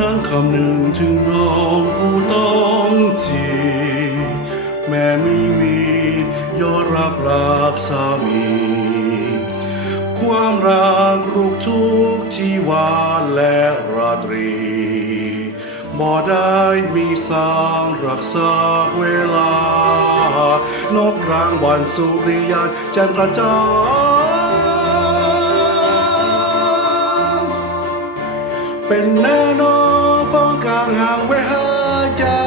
นั่งคำหนึ่งถึงน้องผู้ต้องจีแม่ไม่มียอดรักรักสามี ความรักลูกทุกที่วานและราตรีบ่ได้มีสร้างรักษาเวลานกกลางวันสุริยันแจ่มกระจ่างเป็นแน่นอน ฟ้องกลางห่างไว้หาจา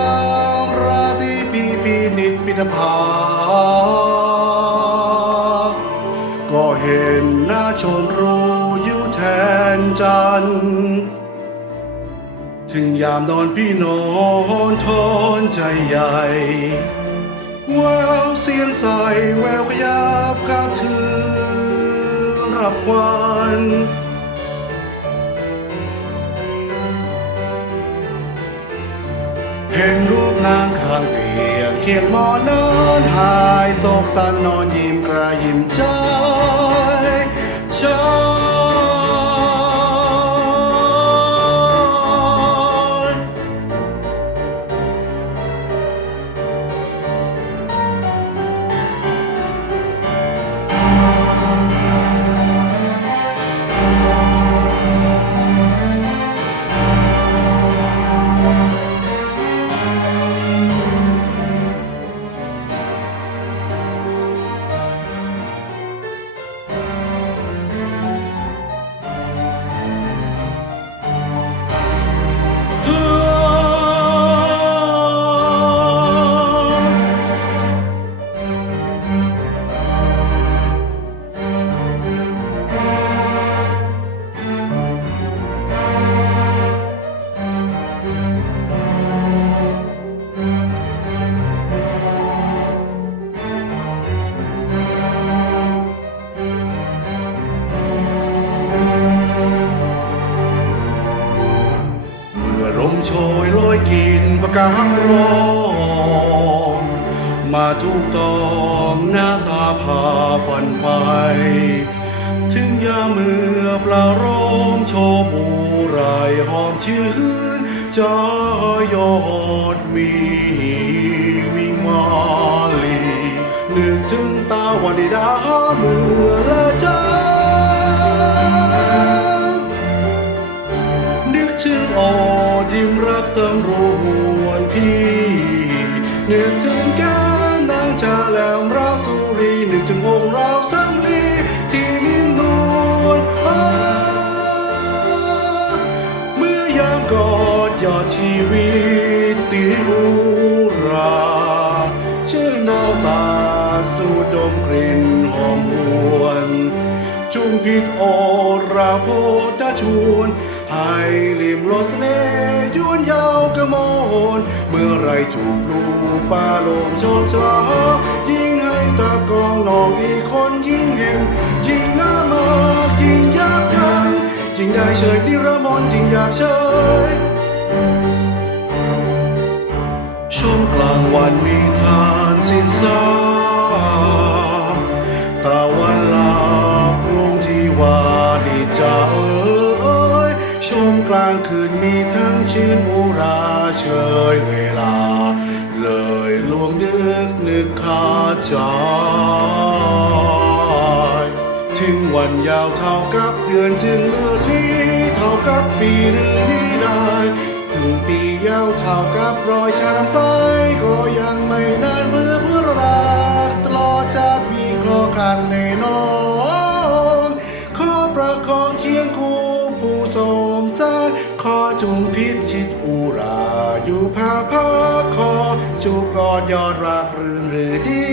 งราที่ปีพีนิดปินภาก็เห็นหน้าชมรู้อยู่แทนจัน ถึงยามนอนพี่นอนทอนใจใหญ่แววเสียงใสแววขยับข้ามคืนรับควัน เห็นรูปนางข้างเตียงเคียงหมอนนอนหายโศกสันนอนยิ้มกระยิ้มใจใจ ลินประกาศร้องมาทุกตองหน้าสาผาฝันไฟ ถึงยาเมื่อปลาร้มโชบูไรหอมชื่นจอยอดมีวิ่งมาลีนึกถึงตาวันดิดาเมื่อละจานึกถึงโอยิ้มรับสำรวน พี่ นึกถึงแก้มนางชาแหลมราวสุรีนึกถึงองค์ราวสำลีที่นิ่มนวลเมื่อยามกอดยอดชีวิตติอุร งให้ตะกองน้องอีกคนยิ่งเห็นยิ่งน่ามากยิ่งยากกันยิ่งได้เฉยนิรมนยิ่งอยากเฉยชมกลางวันมีทานสิ้นสา ชมกลางคืนมีทั้งชื่นอุราเชยเวลา เลยลวงดึกนึกขาดใจถึงวันยาวเท่ากับเดือนจึงเลือนลีเท่ากับปีหนึ่งนี้ได้ ถึงปียาวเท่ากับรอยชาน้ำใสก็ยังไม่นานเมื่อเพื่อรักตลอดจาดวีคลอคลาสเนนอ จุมพิชิตอุราอยู่ภาพาคอ จูบกอดยอดรักรื่นหรือดี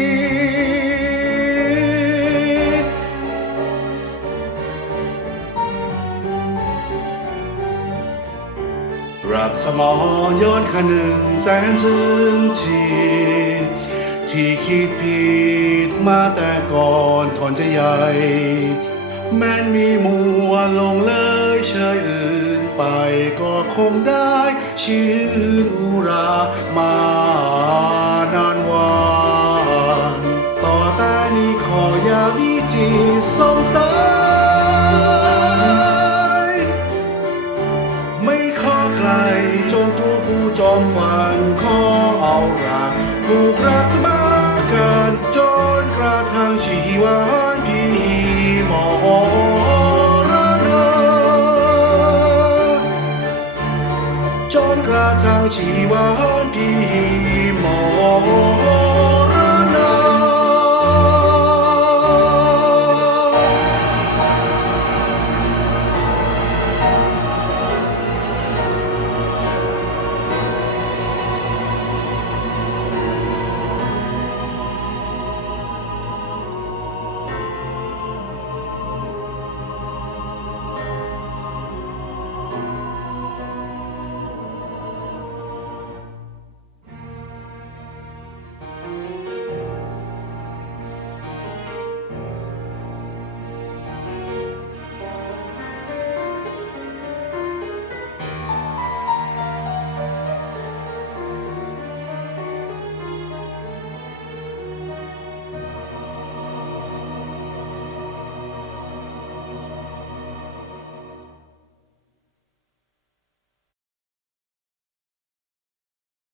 รักสมองย้อนขนึงแสนซึ้งจีที่คิดผิดมาแต่ก่อนทอนใจใหญ่ แม้นมีมัวลงเลยเชยอื่น ไปก็คงได้ชื่นอุรามานานวานต่อต่นี้ขออย่ามีจิตสงสัยไม่ขอไกลงทูลผู้จอมขวัญขอเอารักผูกรักสมา จนกระทั่งชีวันพี่ม